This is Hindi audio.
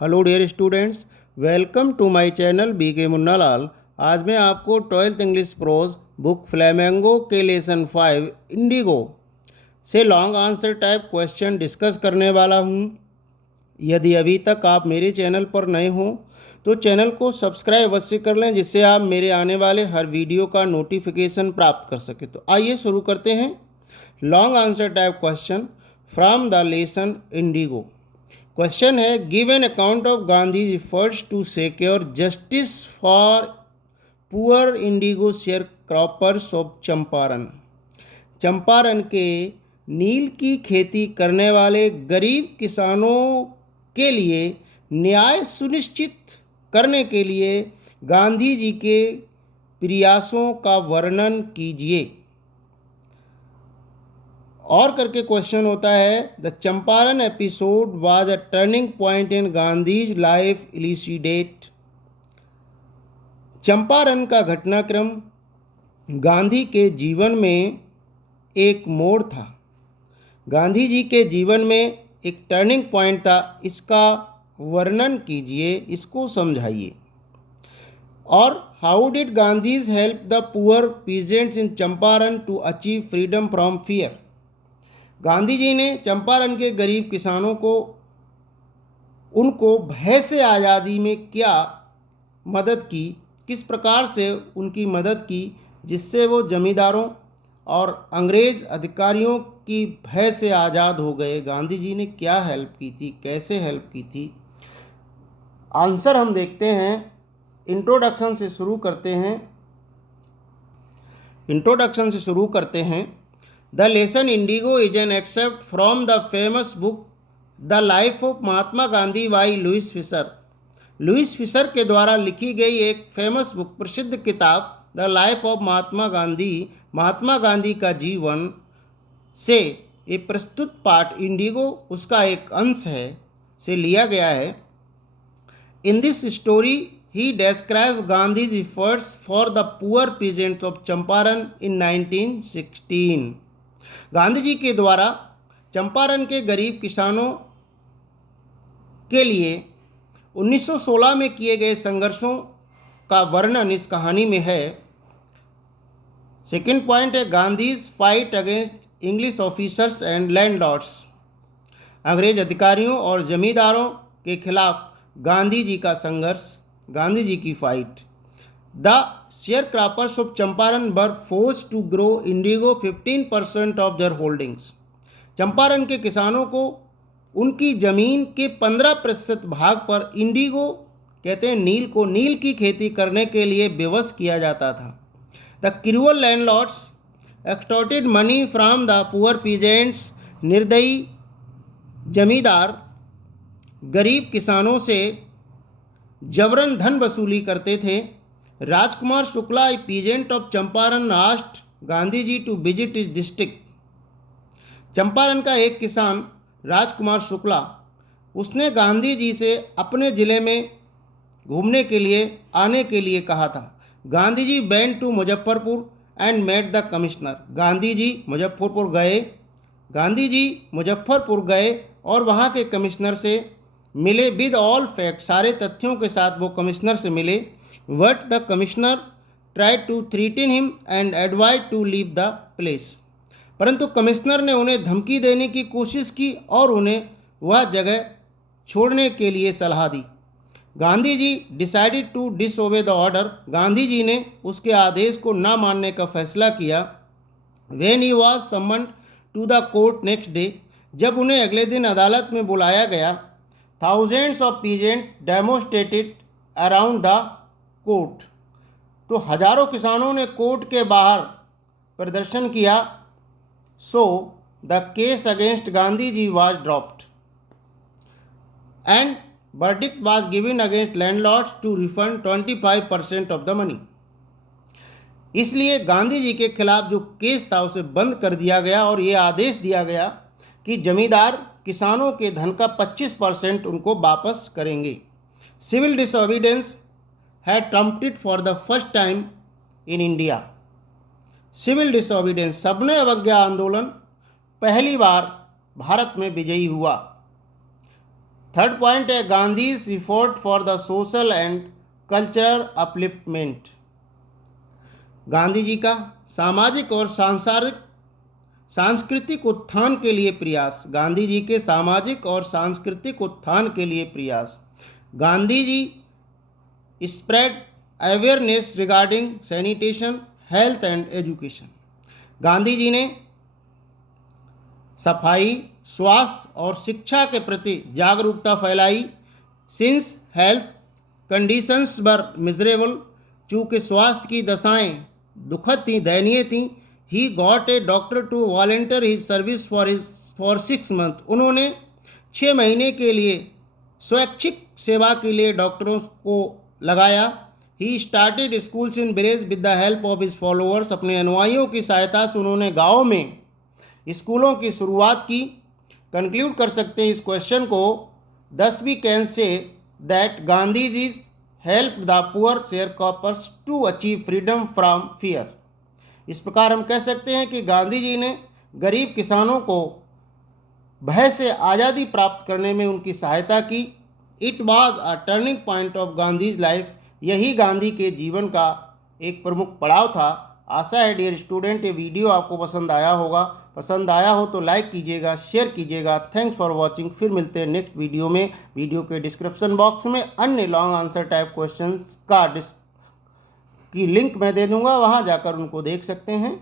Hello dear students, welcome to my channel BK Munnalal. आज मैं आपको 12th English prose book Flamingo के लेसन 5 इंडिगो से long answer type question discuss करने वाला हूं। यदि अभी तक आप मेरे चैनल पर नए हों तो चैनल को सब्सक्राइब अवश्य कर लें, जिससे आप मेरे आने वाले हर वीडियो का नोटिफिकेशन प्राप्त कर सकें। तो आइए शुरू करते हैं। Long answer type question from the lesson indigo. Question है, give an account of Gandhi efforts to secure justice for poor indigo sharecroppers of Champaran. Champaran के नील की खेती करने वाले गरीब किसानों के लिए न्याय सुनिश्चित करने के लिए गांधी जी के प्रयासों का वर्णन कीजिए। और करके क्वेश्चन होता है, the Champaran episode was a turning point in Gandhi's life elucidate. Champaran का घटनाक्रम गांधी के जीवन में एक मोड़ था। गांधी जी के जीवन में एक टर्निंग पॉइंट था। इसका वर्णन कीजिए, इसको समझाइए। और how did Gandhi's help the poor peasants in Champaran to achieve freedom from fear. Gandhi ji ने चंपारण के गरीब किसानों को उनको भय से आज़ादी में क्या मदद की, किस प्रकार से उनकी मदद की, जिससे वो जमींदारों और अंग्रेज अधिकारियों की भय से आज़ाद हो गए। गांधी जी ने क्या हेल्प की थी, कैसे हेल्प की थी। आंसर हम देखते हैं। इंट्रोडक्शन से शुरू करते हैं। The lesson Indigo is an excerpt from the famous book The Life of Mahatma Gandhi by Louis Fischer. Louis Fischer के द्वारा लिखी गई एक फेमस बुक, प्रसिद्ध किताब the life of Mahatma Gandhi, Mahatma Gandhi का जीवन से ये प्रस्तुत पाठ इंडिगो उसका एक अंश है से लिया गया है। In this story he describes Gandhi's efforts for the poor peasants of Champaran in 1916। Gandhi ji के द्वारा चंपारण के गरीब किसानों के लिए 1916 में किए गए संघर्षों का वर्णन इस कहानी में है। सेकंड पॉइंट है, Gandhi's fight against English officers and landlords. अंग्रेज अधिकारियों और जमींदारों के खिलाफ गांधी जी का संघर्ष, गांधी जी की fight. The sharecroppers of Champaran were forced to grow indigo 15% of their holdings। Champaran के किसानों को उनकी जमीन के 15% भाग पर इंडिगो कहते हैं नील को, नील की खेती करने के लिए विवश किया जाता था। The cruel landlords extorted money from the poor peasants. निर्दयी जमींदार गरीब किसानों से जबरन धन वसूली करते थे। Rajkumar Shukla, a peasant of Champaran, asked Gandhi ji to visit this district. Champaran का एक किसान राजकुमार शुक्ला, उसने गांधी जी से अपने ज़िले में घूमने के लिए आने के लिए कहा था। Gandhi ji went to Muzaffarpur and met the commissioner. Gandhi ji Muzaffarpur गए और वहाँ के कमिश्नर से मिले। विद ऑल फैक्ट, सारे तथ्यों के साथ वो कमिश्नर से मिले। But the commissioner tried to threaten him and advised to leave the place। परंतु कमिश्नर ने उन्हें धमकी देने की कोशिश की और उन्हें वह जगह छोड़ने के लिए सलाह दी। Gandhi ji decided to disobey the order. Gandhi ji ने उसके आदेश को न मानने का फैसला किया। When he was summoned to the court next day, जब उन्हें अगले दिन अदालत में बुलाया गया, thousands of peasants demonstrated around the court, तो हजारों किसानों ने कोर्ट के बाहर प्रदर्शन किया। So the case against Gandhi ji was dropped and verdict was given against landlords to refund 25% of the money. इसलिए गांधी जी के खिलाफ जो केस था उसे बंद कर दिया गया और ये आदेश दिया गया कि जमींदार किसानों के धन का 25% उनको वापस करेंगे। Civil disobedience had trumped for the first time in India। Civil disobedience, सबने अवज्ञा आंदोलन पहली बार भारत में विजयी हुआ थर्ड पॉइंट है Gandhi's effort for the social and cultural upliftment. Gandhi ji का सामाजिक और सांस्कृतिक उत्थान के लिए प्रयास। गांधी जी के सामाजिक और सांस्कृतिक उत्थान के लिए प्रयास। Gandhi ji spread awareness regarding sanitation, health and education. Gandhi ji ने सफाई, स्वास्थ्य और शिक्षा के प्रति जागरूकता फैलाई। Since health conditions were miserable, चूँकि स्वास्थ्य की दशाएं दुखद थीं, दयनीय थीं, he got a doctor to volunteer his service for 6 month. उन्होंने 6 महीने के लिए स्वैच्छिक सेवा के लिए डॉक्टरों को लगाया। He started schools in village with the help of his followers. अपने अनुयायियों की सहायता से उन्होंने गाँव में स्कूलों की शुरुआत की। कंक्लूड कर सकते हैं इस क्वेश्चन को, thus we can say that Gandhi ji help the poor sharecroppers to achieve freedom from fear. इस प्रकार हम कह सकते हैं कि गांधी जी ने गरीब किसानों को भय से आज़ादी प्राप्त करने में उनकी सहायता की। It was a turning point of Gandhi's life. यही गांधी के जीवन का एक प्रमुख पड़ाव था। आशा है डियर स्टूडेंट ये वीडियो आपको पसंद आया होगा। पसंद आया हो तो लाइक कीजिएगा, शेयर कीजिएगा। Thanks for watching. फिर मिलते हैं नेक्स्ट वीडियो में। वीडियो के डिस्क्रिप्शन बॉक्स में अन्य लॉन्ग आंसर टाइप क्वेश्चंस की लिंक मैं दे दूंगा, वहां जाकर उनको देख सकते हैं।